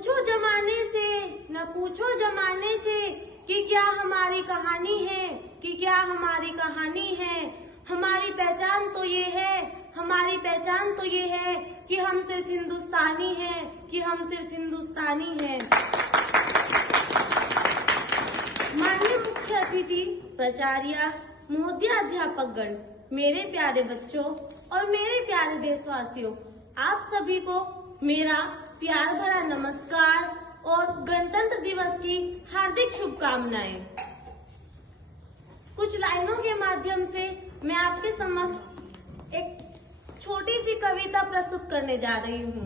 पूछो जमाने से, न पूछो जमाने से कि क्या हमारी कहानी है, कि क्या हमारी कहानी है। हमारी पहचान तो ये है, हमारी पहचान तो ये है कि हम सिर्फ हिंदुस्तानी हैं, कि हम सिर्फ हिंदुस्तानी हैं। माननीय मुख्य अतिथि, प्राचार्य, महोदय, अध्यापकगण, मेरे प्यारे बच्चों और मेरे प्यारे देशवासियों, आप सभी को मेरा प्यार भरा नमस्कार और गणतंत्र दिवस की हार्दिक शुभकामनाएं। कुछ लाइनों के माध्यम से मैं आपके समक्ष एक छोटी सी कविता प्रस्तुत करने जा रही हूँ।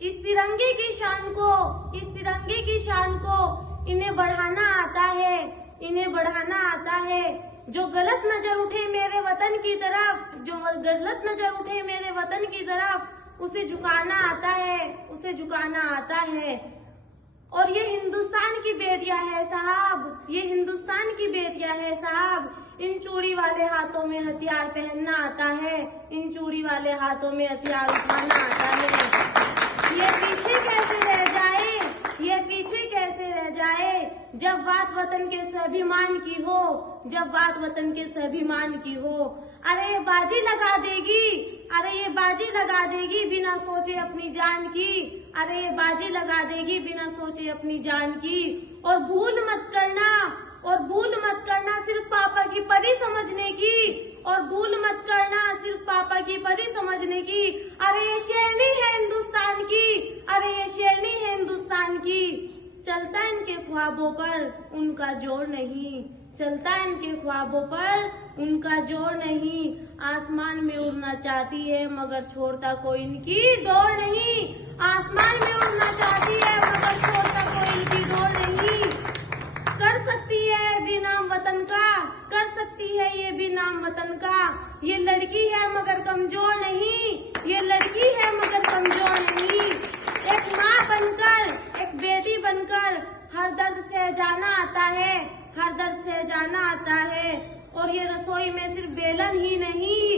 इस तिरंगे की शान को, इस तिरंगे की शान को इन्हें बढ़ाना आता है, इन्हें बढ़ाना आता है। जो गलत नजर उठे मेरे वतन की तरफ, जो गलत नजर उठे मेरे वतन की तरफ, उसे झुकाना आता है, उसे झुकाना आता है। और ये हिंदुस्तान की बेटियां है साहब, ये हिंदुस्तान की बेटियां है साहब। इन चूड़ी वाले हाथों में हथियार पहनना आता है, इन चूड़ी वाले हाथों में हथियार उठाना आता है। ये पीछे कैसे रह जाए, ये पीछे कैसे रह जाए जब बात वतन के स्वाभिमान की हो, जब बात वतन के स्वाभिमान की हो। अरे ये बाजी लगा देगी, अरे ये बाजी लगा देगी बिना सोचे अपनी जान की, अरे ये बाजी लगा देगी बिना सोचे अपनी जान की। और भूल मत करना, और भूल मत करना सिर्फ पापा की परी समझने की, और भूल मत करना सिर्फ पापा की परी समझने की। अरे ये शेरनी है हिंदुस्तान की, अरे ये शेरनी है हिंदुस्तान की। चलता इनके ख्वाबों पर उनका जोर नहीं, चलता इनके ख्वाबों पर उनका जोर नहीं। आसमान में उड़ना चाहती है मगर छोड़ता कोई इनकी डोर नहीं, आसमान में उड़ना चाहती है मगर छोड़ता कोई इनकी डोर नहीं। कर सकती है भी नाम वतन का, कर सकती है ये भी नाम वतन का। ये लड़की है मगर कमजोर नहीं, ये लड़की है मगर कमजोर नहीं। एक माँ बनकर, एक बेटी बनकर हर दर्द से जाना आता है, हर दर्द से जाना आता है। और ये रसोई में सिर्फ बेलन ही नहीं,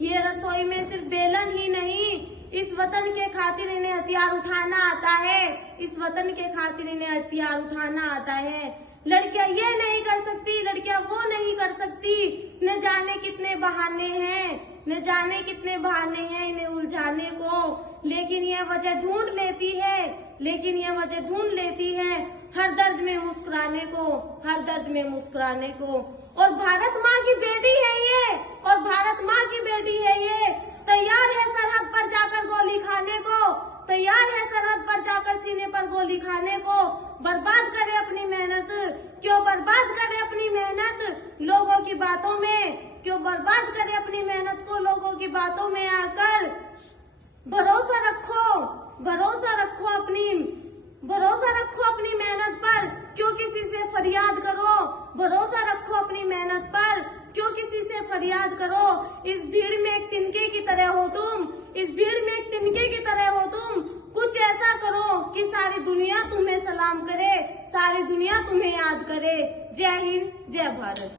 ये रसोई में सिर्फ बेलन ही नहीं, इस वतन के खातिर इन्हें हथियार उठाना आता है, इस वतन के खातिर इन्हें हथियार उठाना आता है। लड़कियां ये नहीं कर सकती, लड़कियां वो नहीं कर सकती। न जाने कितने बहाने हैं, न जाने कितने बहाने हैं इन्हें उलझाने को, लेकिन यह वजह ढूंढ लेती है, लेकिन यह वजह ढूंढ लेती है हर दर्द में मुस्कुराने को, हर दर्द में मुस्कुराने को। और भारत माँ की बेटी है ये, और भारत माँ की बेटी है ये। तैयार है सरहद पर जाकर गोली खाने को, तैयार है सरहद पर जाकर सीने पर गोली खाने को। बर्बाद करे अपनी मेहनत, क्यों बर्बाद करे अपनी मेहनत लोगों की बातों में, क्यों बर्बाद करे अपनी मेहनत को लोगों की बातों में आकर। भरोसा रखो, भरोसा रखो अपनी, भरोसा रखो अपनी मेहनत पर, क्यों किसी से फरियाद करो। भरोसा रखो अपनी मेहनत पर, क्यों किसी से फरियाद करो। इस भीड़ में एक तिनके की तरह हो तुम, इस भीड़ में एक तिनके की तरह हो तुम। कुछ ऐसा करो कि सारी दुनिया तुम्हें सलाम करे, सारी दुनिया तुम्हें याद करे। जय हिंद, जय भारत।